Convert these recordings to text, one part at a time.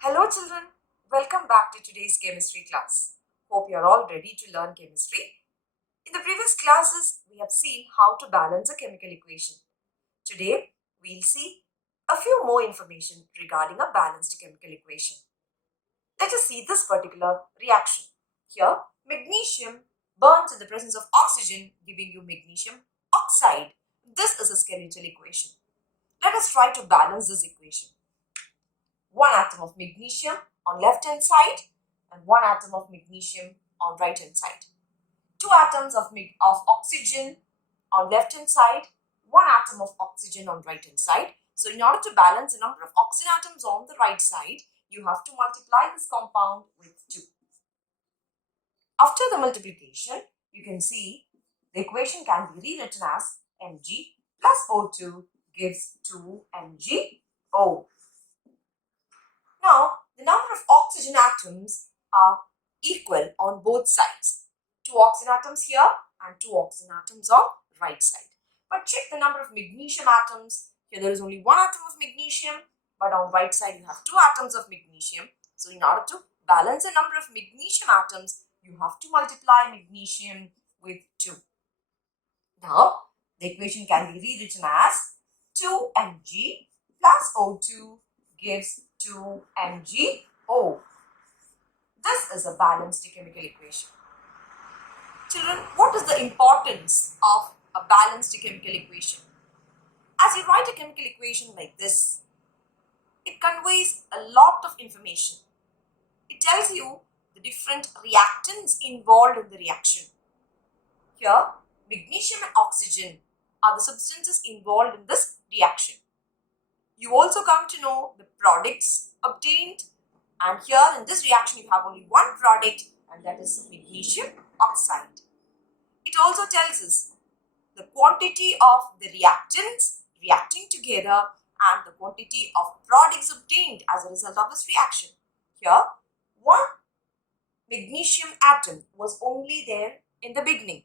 Hello children, welcome back to today's chemistry class. Hope you are all ready to learn chemistry. In the previous classes, we have seen how to balance a chemical equation. Today, we'll see a few more information regarding a balanced chemical equation. Let us see this particular reaction. Here, magnesium burns in the presence of oxygen, giving you magnesium oxide. This is a skeletal equation. Let us try to balance this equation. One atom of magnesium on left hand side and one atom of magnesium on right hand side. Two atoms of oxygen on left hand side, one atom of oxygen on right hand side. So in order to balance the number of oxygen atoms on the right side, you have to multiply this compound with 2. After the multiplication, you can see the equation can be rewritten as Mg plus O2 gives 2MgO. Now, the number of oxygen atoms are equal on both sides. 2 oxygen atoms here and 2 oxygen atoms on right side. But check the number of magnesium atoms. Here there is only 1 atom of magnesium, but on right side you have 2 atoms of magnesium. So in order to balance the number of magnesium atoms, you have to multiply magnesium with 2. Now, the equation can be rewritten as 2Mg plus O2 gives 2MgO. This is a balanced chemical equation. Children, what is the importance of a balanced chemical equation? As you write a chemical equation like this, it conveys a lot of information. It tells you the different reactants involved in the reaction. Here, magnesium and oxygen are the substances involved in this reaction. You also come to know the products obtained, and here in this reaction you have only one product, and that is magnesium oxide. It also tells us the quantity of the reactants reacting together and the quantity of products obtained as a result of this reaction. Here, one magnesium atom was only there in the beginning,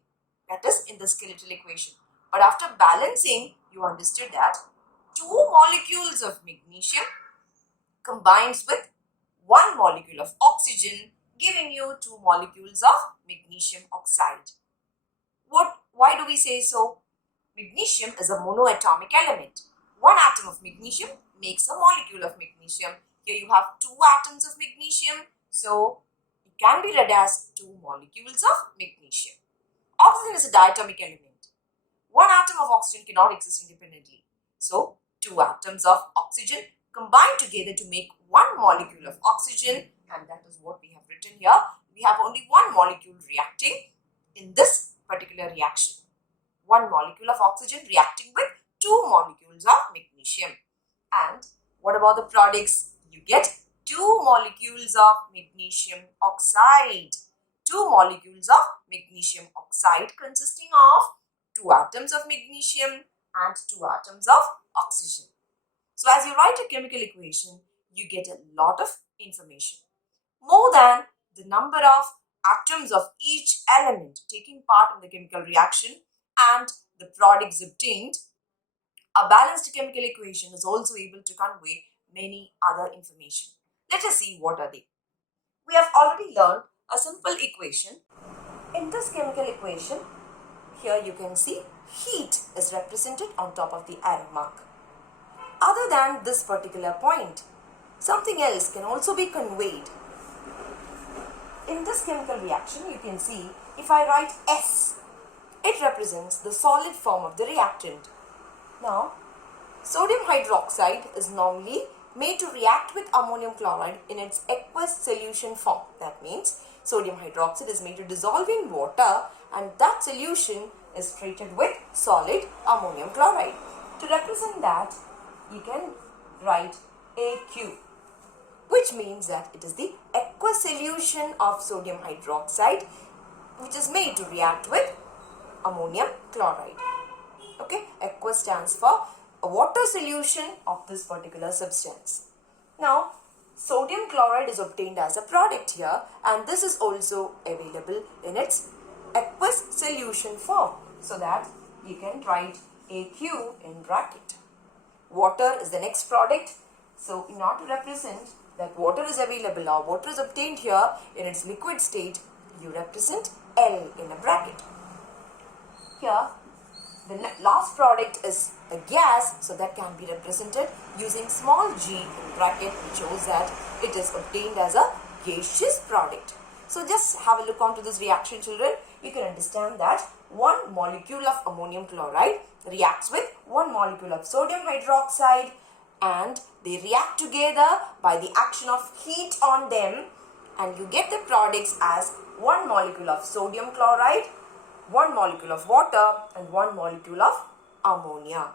that is in the skeletal equation. But after balancing, you understood that 2 molecules of magnesium combines with 1 molecule of oxygen, giving you 2 molecules of magnesium oxide. Why do we say so? Magnesium is a monoatomic element. 1 atom of magnesium makes a molecule of magnesium. Here you have 2 atoms of magnesium, so it can be read as 2 molecules of magnesium. Oxygen is a diatomic element. 1 atom of oxygen cannot exist independently. So, 2 atoms of oxygen combine together to make 1 molecule of oxygen, and that is what we have written here. We have only 1 molecule reacting in this particular reaction. 1 molecule of oxygen reacting with 2 molecules of magnesium. And what about the products? You get 2 molecules of magnesium oxide. 2 molecules of magnesium oxide consisting of 2 atoms of magnesium and 2 atoms of oxygen. So as you write a chemical equation, you get a lot of information. More than the number of atoms of each element taking part in the chemical reaction and the products obtained, a balanced chemical equation is also able to convey many other information. Let us see what are they. We have already learned a simple equation. In this chemical equation, here you can see heat is represented on top of the arrow mark. Other than this particular point, something else can also be conveyed. In this chemical reaction, you can see if I write S, it represents the solid form of the reactant. Now, sodium hydroxide is normally made to react with ammonium chloride in its aqueous solution form. That means sodium hydroxide is made to dissolve in water, and that solution is treated with solid ammonium chloride. To represent that, you can write AQ, which means that it is the aqueous solution of sodium hydroxide which is made to react with ammonium chloride. Okay, aqueous stands for a water solution of this particular substance. Now, sodium chloride is obtained as a product here, and this is also available in its aqueous solution form, so that you can write AQ in bracket. Water is the next product. So in order to represent that water is available or water is obtained here in its liquid state, you represent L in a bracket. Here, the last product is a gas, so that can be represented using small g in bracket, which shows that it is obtained as a gaseous product. So just have a look onto this reaction, children. You can understand that one molecule of ammonium chloride reacts with one molecule of sodium hydroxide, and they react together by the action of heat on them, and you get the products as one molecule of sodium chloride, one molecule of water, and one molecule of ammonia.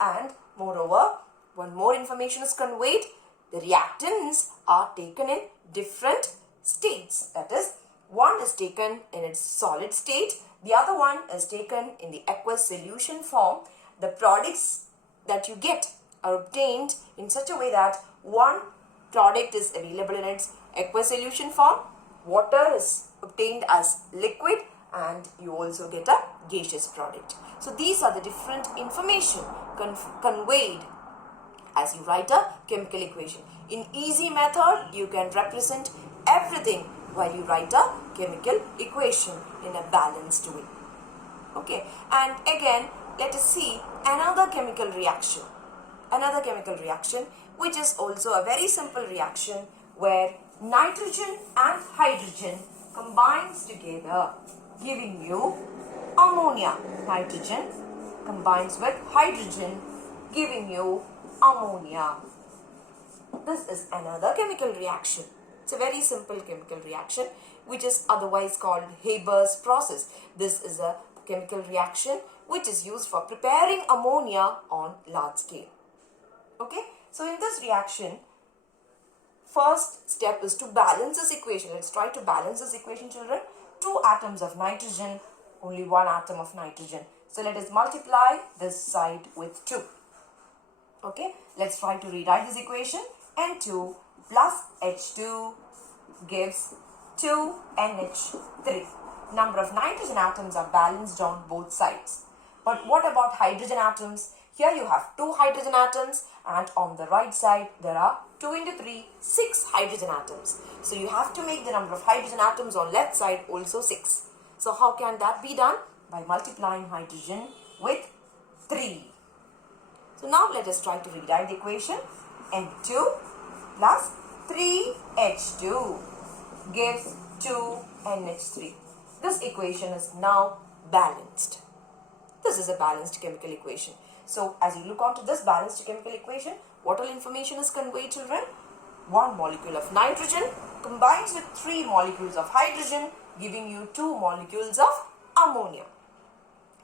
And moreover, one more information is conveyed. The reactants are taken in different states. That is, one is taken in its solid state, the other one is taken in the aqueous solution form. The products that you get are obtained in such a way that one product is available in its aqueous solution form, water is obtained as liquid, and you also get a gaseous product. So these are the different information conveyed as you write a chemical equation. In easy method, you can represent everything while you write a chemical equation in a balanced way. Okay, and again, let us see another chemical reaction. Another chemical reaction, which is also a very simple reaction where nitrogen and hydrogen combines together, giving you ammonia. Nitrogen combines with hydrogen, giving you ammonia. This is another chemical reaction. It's a very simple chemical reaction, which is otherwise called Haber's process. This is a chemical reaction which is used for preparing ammonia on large scale. Okay, so in this reaction, first step is to balance this equation. Let's try to balance this equation, children. 2 atoms of nitrogen, only 1 atom of nitrogen. So let us multiply this side with 2. Okay, let's try to rewrite this equation. N2 plus H2 gives 2NH3. Number of nitrogen atoms are balanced on both sides. But what about hydrogen atoms? Here you have 2 hydrogen atoms, and on the right side there are 2 into 3, 6 hydrogen atoms. So you have to make the number of hydrogen atoms on left side also 6. So how can that be done? By multiplying hydrogen with 3. So now let us try to rewrite the equation. N2 plus 3H2 gives 2NH3. This equation is now balanced. This is a balanced chemical equation. So as you look onto this balanced chemical equation, what all information is conveyed, children? One molecule of nitrogen combines with 3 molecules of hydrogen, giving you 2 molecules of ammonia.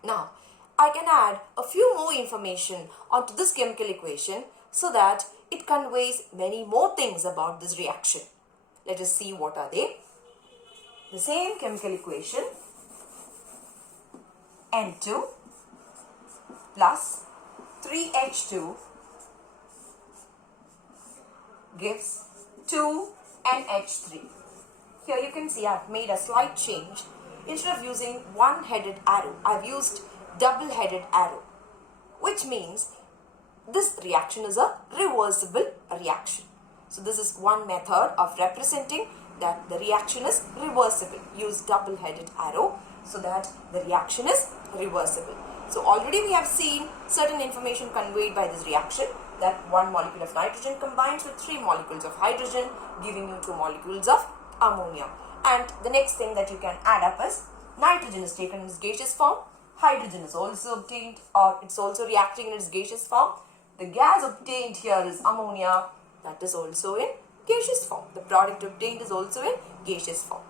Now, I can add a few more information onto this chemical equation so that it conveys many more things about this reaction. Let us see what are they. The same chemical equation, N2 plus 3H2 gives 2NH3. Here you can see I've made a slight change. Instead of using one-headed arrow, I've used double-headed arrow, which means this reaction is a reversible reaction. So this is one method of representing that the reaction is reversible. Use double-headed arrow so that the reaction is reversible. So already we have seen certain information conveyed by this reaction, that one molecule of nitrogen combines with 3 molecules of hydrogen, giving you 2 molecules of ammonia. And the next thing that you can add up is nitrogen is taken in its gaseous form, hydrogen is also obtained, or it's also reacting in its gaseous form. The gas obtained here is ammonia, that is also in gaseous form. The product obtained is also in gaseous form.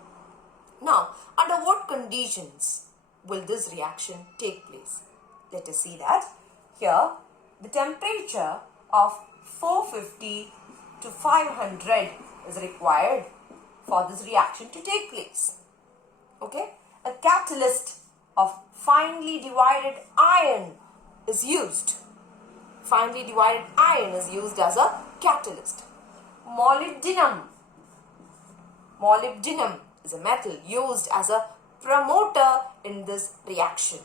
Now, under what conditions will this reaction take place? Let us see that. Here, the temperature of 450 to 500 is required for this reaction to take place. Okay? A catalyst of finely divided iron is used. Finely divided iron is used as a catalyst. Molybdenum is a metal used as a promoter in this reaction.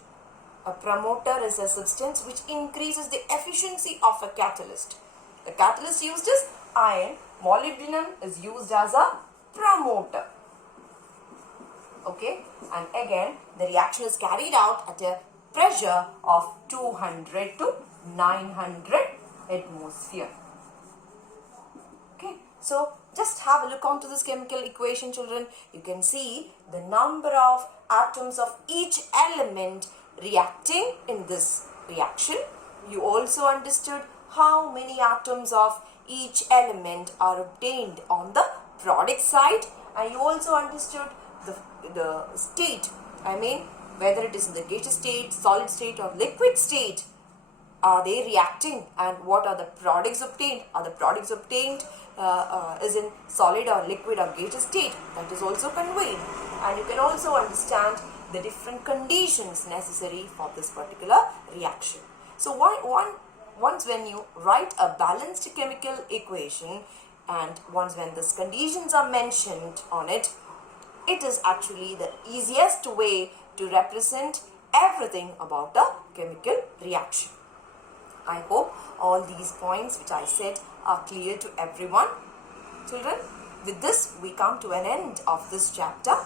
A promoter is a substance which increases the efficiency of a catalyst. The catalyst used is iron. molybdenum is used as a promoter. Okay, and again the reaction is carried out at a pressure of 200 to 900 atmosphere. Okay, so just have a look onto this chemical equation, children. You can see the number of atoms of each element reacting in this reaction. You also understood how many atoms of each element are obtained on the product side, and you also understood the state, I mean whether it is in the gaseous state, solid state or liquid state. Are they reacting, and what are the products obtained? Are the products obtained is in solid or liquid or gaseous state? That is also conveyed, and you can also understand the different conditions necessary for this particular reaction. So once when you write a balanced chemical equation, and once when these conditions are mentioned on it, it is actually the easiest way to represent everything about a chemical reaction. I hope all these points which I said are clear to everyone. Children, with this we come to an end of this chapter,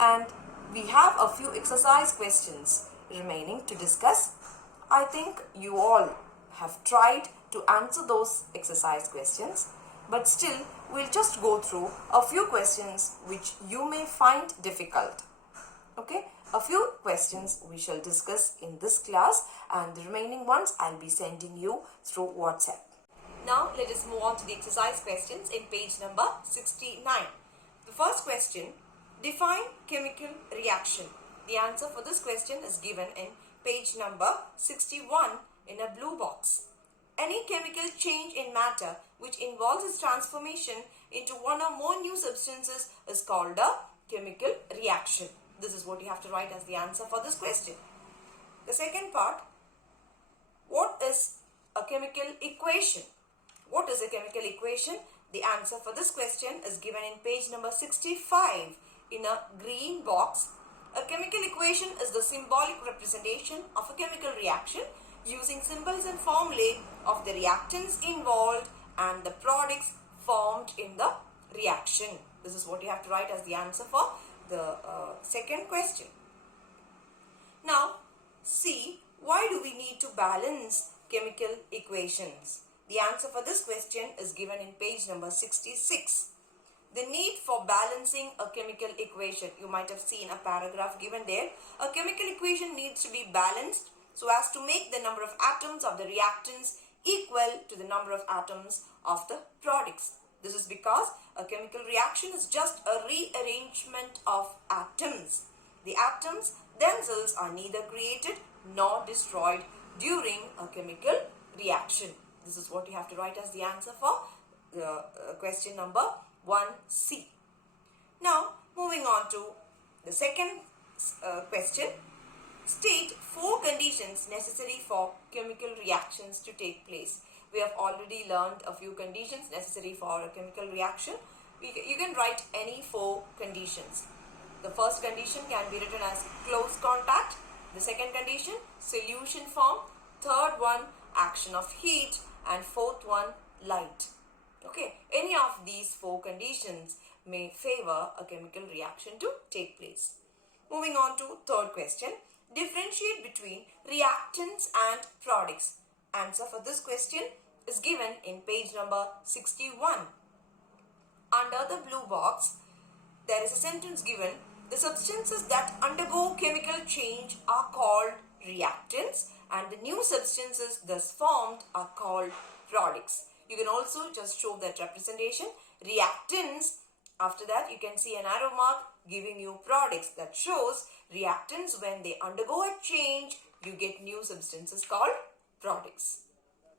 and we have a few exercise questions remaining to discuss. I think you all have tried to answer those exercise questions, but still we'll just go through a few questions which you may find difficult. Okay, a few questions we shall discuss in this class, and the remaining ones I'll be sending you through WhatsApp. Now let us move on to the exercise questions in page number 69. The first question, define chemical reaction. The answer for this question is given in page number 61 in a blue box. Any chemical change in matter which involves its transformation into one or more new substances is called a chemical reaction. This is what you have to write as the answer for this question. The second part, what is a chemical equation? What is a chemical equation? The answer for this question is given in page number 65 in a green box. A chemical equation is the symbolic representation of a chemical reaction using symbols and formulae of the reactants involved and the products formed in the reaction. This is what you have to write as the answer for the second question. Now, see, why do we need to balance chemical equations? The answer for this question is given in page number 66. The need for balancing a chemical equation. You might have seen a paragraph given there. A chemical equation needs to be balanced so as to make the number of atoms of the reactants equal to the number of atoms of the products. This is because a chemical reaction is just a rearrangement of atoms. The atoms themselves are neither created nor destroyed during a chemical reaction. This is what you have to write as the answer for the question number 1C. Now, moving on to the second question. State 4 conditions necessary for chemical reactions to take place. We have already learned a few conditions necessary for a chemical reaction. You can write any 4 conditions. The first condition can be written as close contact. The second condition, solution form. Third one, action of heat. And fourth one, light. Okay, any of these 4 conditions may favor a chemical reaction to take place. Moving on to third question. Differentiate between reactants and products. Answer for this question is given in page number 61. Under the blue box, there is a sentence given. The substances that undergo chemical change are called reactants, and the new substances thus formed are called products. You can also just show that representation. Reactants, after that you can see an arrow mark giving you products. That shows reactants, when they undergo a change, you get new substances called products.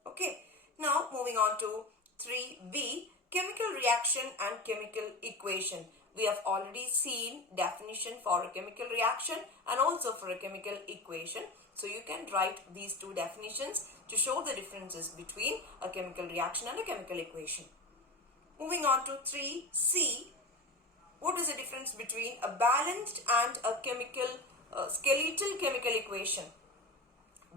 Okay, now moving on to 3B, chemical reaction and chemical equation. We have already seen definition for a chemical reaction and also for a chemical equation. So you can write these 2 definitions to show the differences between a chemical reaction and a chemical equation. Moving on to 3C, what is the difference between a balanced and a skeletal chemical equation?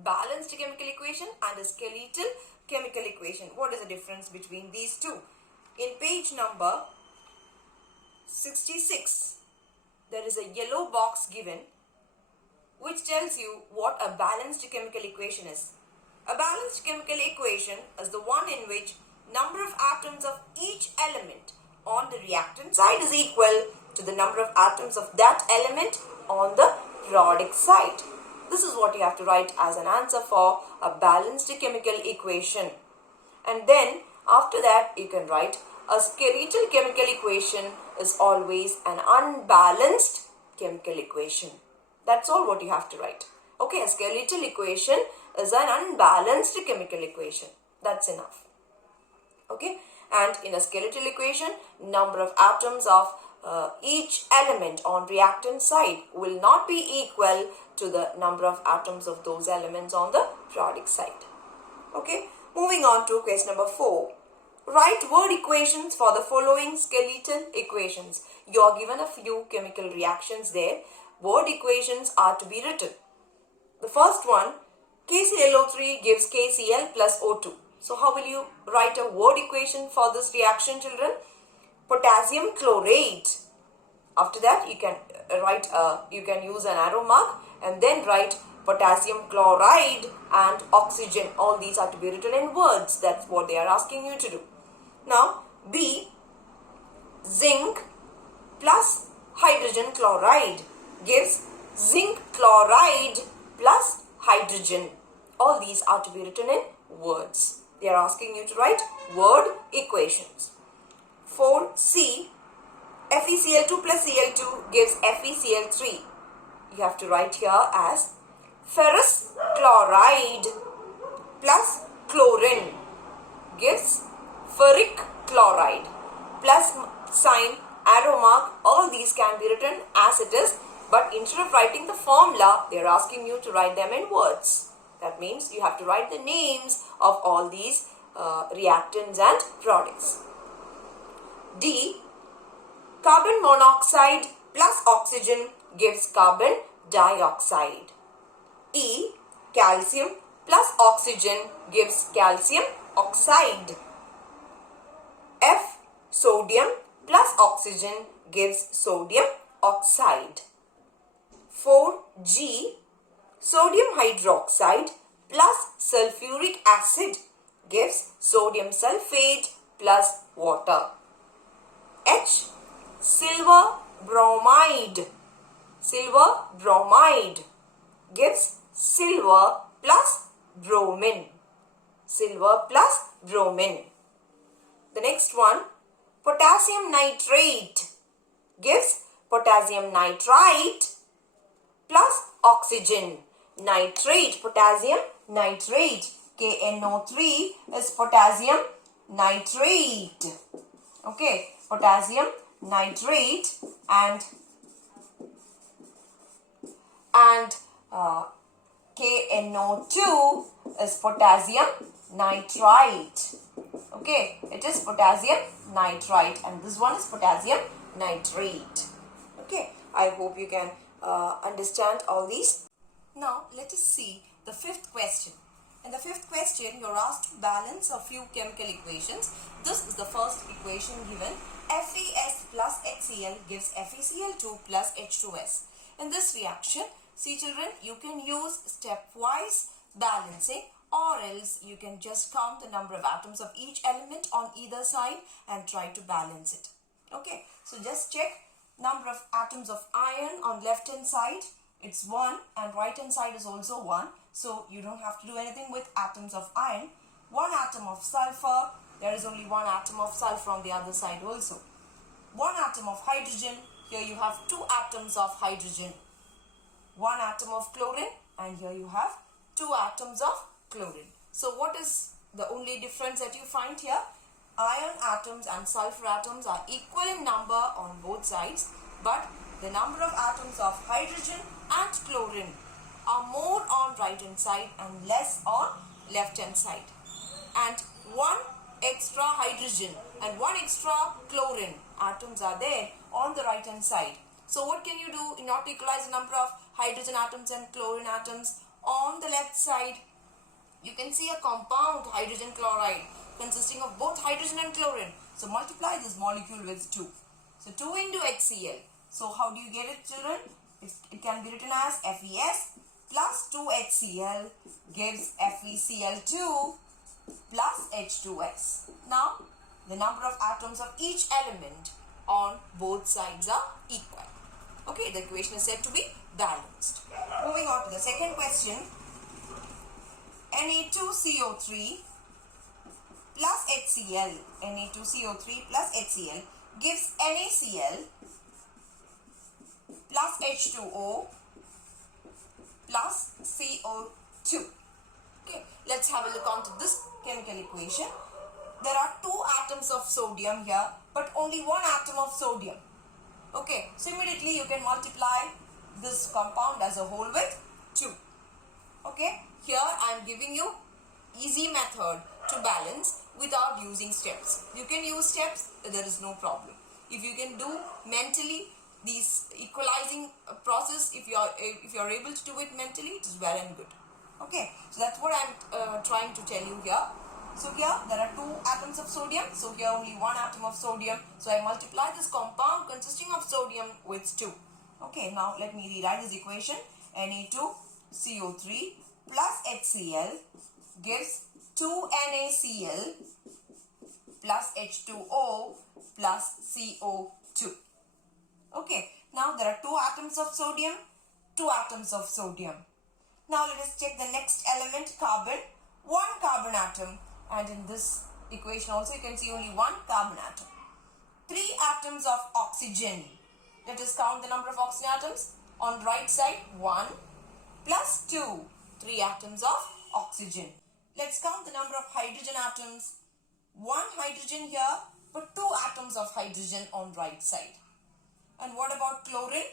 Balanced chemical equation and a skeletal chemical equation. What is the difference between these 2? In page number 66, there is a yellow box given which tells you what a balanced chemical equation is. A balanced chemical equation is the one in which number of atoms of each element on the reactant side is equal to the number of atoms of that element on the product side. This is what you have to write as an answer for a balanced chemical equation. And then after that you can write a skeletal chemical equation is always an unbalanced chemical equation. That's all what you have to write. Okay, a skeletal equation is an unbalanced chemical equation. That's enough. Okay, and in a skeletal equation, number of atoms of each element on reactant side will not be equal to the number of atoms of those elements on the product side. Okay, moving on to question number 4. Write word equations for the following skeletal equations. You are given a few chemical reactions there. Word equations are to be written. The first one, KClO3 gives KCl plus O2. So how will you write a word equation for this reaction, children? Potassium chlorate. After that, you can you can use an arrow mark and then write potassium chloride and oxygen. All these are to be written in words. That's what they are asking you to do. Now, B, zinc plus hydrogen chloride gives zinc chloride plus hydrogen. All these are to be written in words. They are asking you to write word equations. For C, FeCl2 plus Cl2 gives FeCl3. You have to write here as ferrous chloride plus chlorine gives ferric chloride. Plus sign, arrow mark, all these can be written as it is, but instead of writing the formula, they are asking you to write them in words. That means you have to write the names of all these reactants and products. D, carbon monoxide plus oxygen gives carbon dioxide. E, calcium plus oxygen gives calcium oxide. F, sodium plus oxygen gives sodium oxide. 4G, sodium hydroxide plus sulfuric acid gives sodium sulfate plus water. H, silver bromide gives silver plus bromine. The next one, potassium nitrate gives potassium nitrite plus oxygen. Potassium nitrate, KNO3 is potassium nitrate. Okay, potassium nitrate and KNO2 is potassium nitrite. Okay, it is potassium nitrite and this one is potassium nitrate. Okay, I hope you can understand all these. Now let us see the fifth question. In the fifth question, you are asked to balance a few chemical equations. This is the first equation given. FeS plus HCl gives FeCl2 plus H2S. In this reaction, see children, you can use stepwise balancing, or else you can just count the number of atoms of each element on either side and try to balance it. Okay, so just check number of atoms of iron on left hand side. It's 1 and right hand side is also 1. So you don't have to do anything with atoms of iron. 1 atom of sulfur, there is only 1 atom of sulfur on the other side also. 1 atom of hydrogen, here you have 2 atoms of hydrogen. 1 atom of chlorine and here you have 2 atoms of chlorine. So what is the only difference that you find here? Iron atoms and sulfur atoms are equal in number on both sides, but the number of atoms of hydrogen and chlorine are more on right hand side and less on left hand side. And 1 extra hydrogen and 1 extra chlorine atoms are there on the right hand side. So what can you do in order to equalize the number of hydrogen atoms and chlorine atoms? On the left side, you can see a compound hydrogen chloride consisting of both hydrogen and chlorine. So multiply this molecule with 2. So 2 into HCl. So how do you get it, children? It can be written as FeS plus 2HCl gives FeCl2 plus H2S. Now the number of atoms of each element on both sides are equal. Okay, the equation is said to be balanced. Moving on to the second question. Na2CO3 plus HCl, Na2CO3 plus HCl gives NaCl plus H2O plus CO2. Okay, let's have a look onto this chemical equation. There are 2 atoms of sodium here, but only 1 atom of sodium. Okay, so immediately you can multiply this compound as a whole with 2. Okay, here I am giving you easy method to balance without using steps. You can use steps, there is no problem. If you can do mentally these equalizing process, if you are able to do it mentally, it is well and good. Okay, so that's what I am trying to tell you here. So here there are 2 atoms of sodium, so here only 1 atom of sodium. So I multiply this compound consisting of sodium with 2. Okay, now let me rewrite this equation. Na2CO3 plus HCl gives 2 NaCl plus H2O plus CO2. Okay, now there are 2 atoms of sodium, 2 atoms of sodium. Now let us check the next element, carbon. 1 carbon atom, and in this equation also you can see only 1 carbon atom. 3 atoms of oxygen. Let us count the number of oxygen atoms. On right side 1 plus 2, 3 atoms of oxygen. Let's count the number of hydrogen atoms. 1 hydrogen here, but 2 atoms of hydrogen on right side. And what about chlorine?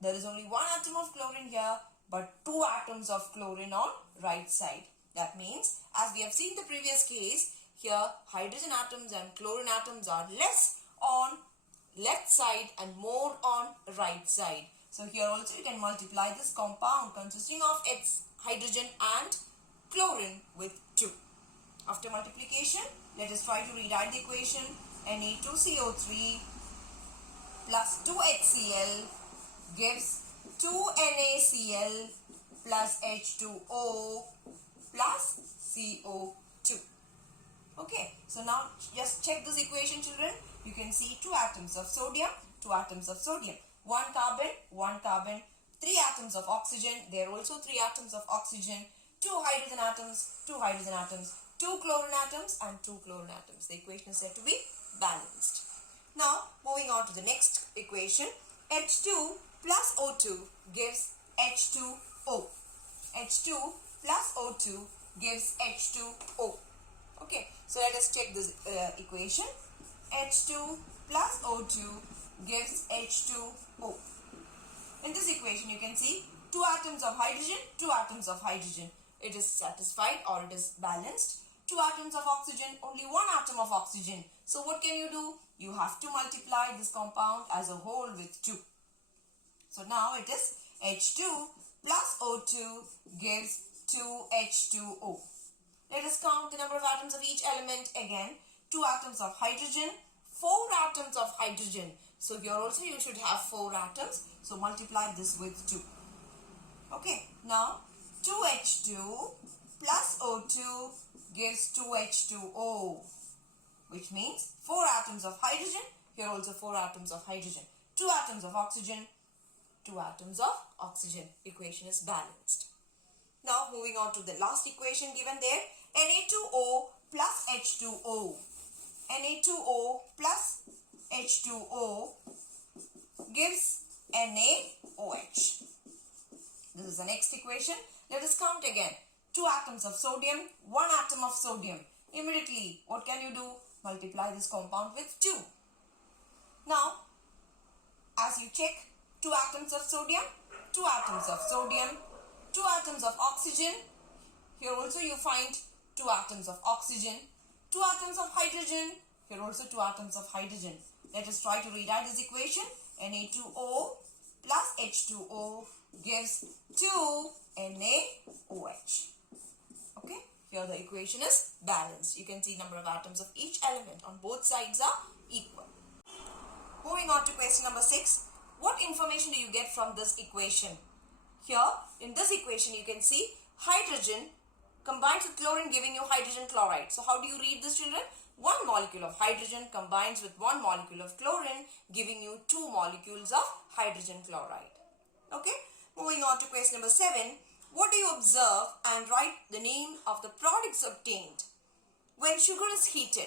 There is only 1 atom of chlorine here, but 2 atoms of chlorine on right side. That means, as we have seen the previous case, here hydrogen atoms and chlorine atoms are less on left side and more on right side. So here also you can multiply this compound consisting of hydrogen and chlorine with 2. After multiplication, let us try to rewrite the equation. Na2CO3 plus 2HCl gives 2 NaCl plus H2O plus CO2. Okay, so now just check this equation, children. You can see 2 atoms of sodium, 2 atoms of sodium, 1 carbon, 1 carbon, 3 atoms of oxygen, there are also 3 atoms of oxygen, 2 hydrogen atoms, 2 hydrogen atoms, 2 chlorine atoms and 2 chlorine atoms. The equation is said to be balanced. Now, moving on to the next equation, H2 plus O2 gives H2O. H2 plus O2 gives H2O. Okay, so let us check this equation. H2 plus O2 gives H2O. In this equation, you can see 2 atoms of hydrogen, 2 atoms of hydrogen. It is satisfied or it is balanced. 2 atoms of oxygen, only 1 atom of oxygen. So what can you do? You have to multiply this compound as a whole with 2. So now it is H2 plus O2 gives 2H2O. Let us count the number of atoms of each element again. 2 atoms of hydrogen, 4 atoms of hydrogen. So here also you should have 4 atoms. So multiply this with 2. Okay, now 2H2 plus O2 gives 2H2O, which means 4 atoms of hydrogen. Here also 4 atoms of hydrogen. 2 atoms of oxygen, 2 atoms of oxygen. Equation is balanced. Now moving on to the last equation given there, Na2O plus H2O. Na2O plus H2O gives NaOH. This is the next equation. Let us count again. 2 atoms of sodium, 1 atom of sodium. Immediately, what can you do? Multiply this compound with 2. Now, as you check, 2 atoms of sodium, 2 atoms of sodium, 2 atoms of oxygen. Here also you find 2 atoms of oxygen, 2 atoms of hydrogen. Here also 2 atoms of hydrogen. Let us try to rewrite this equation. Na2O plus H2O gives 2 NaOH. Okay, Here the equation is balanced. You can see number of atoms of each element on both sides are equal. Moving on to question number 6. What information do you get from this equation? Here in this equation you can see hydrogen combines with chlorine giving you hydrogen chloride. So how do you read this, children? One molecule of hydrogen combines with one molecule of chlorine giving you 2 molecules of hydrogen chloride. Okay. Moving on to question number 7. What do you observe and write the name of the products obtained when sugar is heated?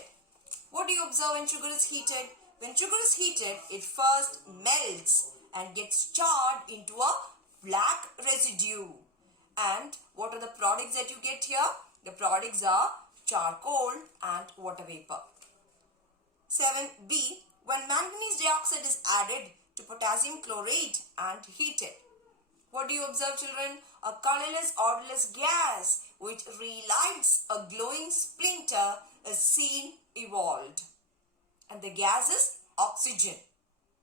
What do you observe when sugar is heated? When sugar is heated, it first melts and gets charred into a black residue. And what are the products that you get here? The products are charcoal and water vapor. 7b. When manganese dioxide is added to potassium chlorate and heated, what do you observe, children? A colorless, odorless gas which relights a glowing splinter is seen evolved. And the gas is oxygen.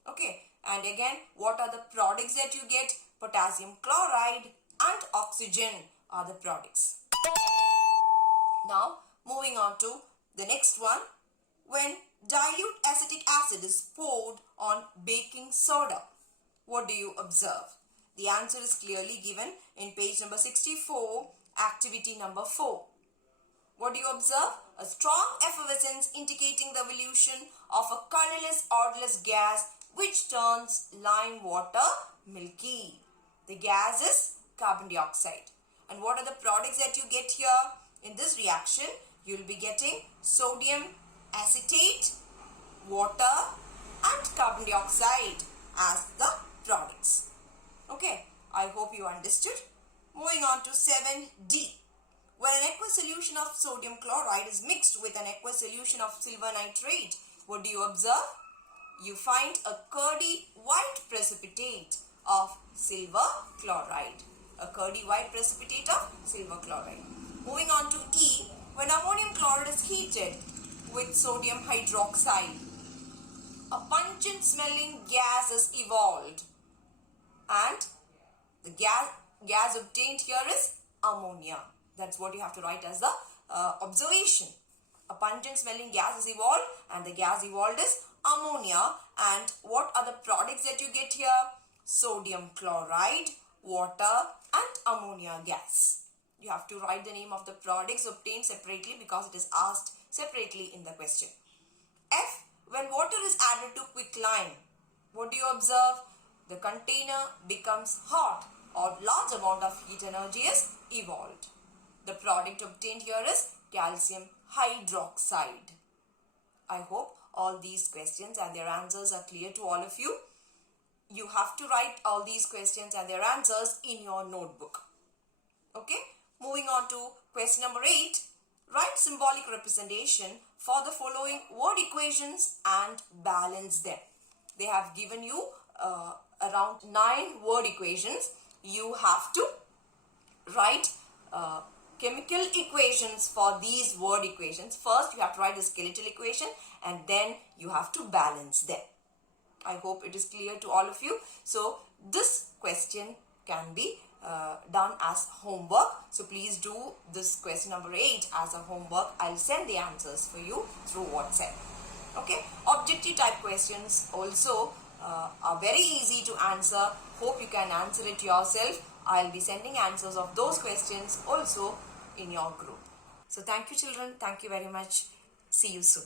Okay. And again, what are the products that you get? Potassium chloride and oxygen are the products. Now, moving on to the next one. When dilute acetic acid is poured on baking soda, what do you observe? The answer is clearly given in page number 64, activity number 4. What do you observe? A strong effervescence indicating the evolution of a colorless, odorless gas which turns lime water milky. The gas is carbon dioxide. And what are the products that you get here? In this reaction, you will be getting sodium acetate, water and carbon dioxide as the products. Okay, I hope you understood. Moving on to 7d. When an aqueous solution of sodium chloride is mixed with an aqueous solution of silver nitrate, what do you observe? You find a curdy white precipitate of silver chloride. A curdy white precipitate of silver chloride. Moving on to E. When ammonium chloride is heated with sodium hydroxide, a pungent smelling gas is evolved. And the gas obtained here is ammonia. That's what you have to write as the observation. A pungent smelling gas is evolved and the gas evolved is ammonia. And what are the products that you get here? Sodium chloride, water and ammonia gas. You have to write the name of the products obtained separately because it is asked separately in the question. F. When water is added to quicklime, what do you observe? The container becomes hot or large amount of heat energy is evolved. The product obtained here is calcium hydroxide. I hope all these questions and their answers are clear to all of you. You have to write all these questions and their answers in your notebook. Okay. Moving on to question number 8. Write symbolic representation for the following word equations and balance them. They have given you around 9 word equations. You have to write chemical equations for these word equations. First, you have to write the skeletal equation and then you have to balance them. I hope it is clear to all of you. So, this question can be done as homework. So, please do this question number 8 as a homework. I'll send the answers for you through WhatsApp. Okay. Objective type questions also are very easy to answer. Hope you can answer it yourself. I'll be sending answers of those questions also in your group. So thank you children. Thank you very much. See you soon.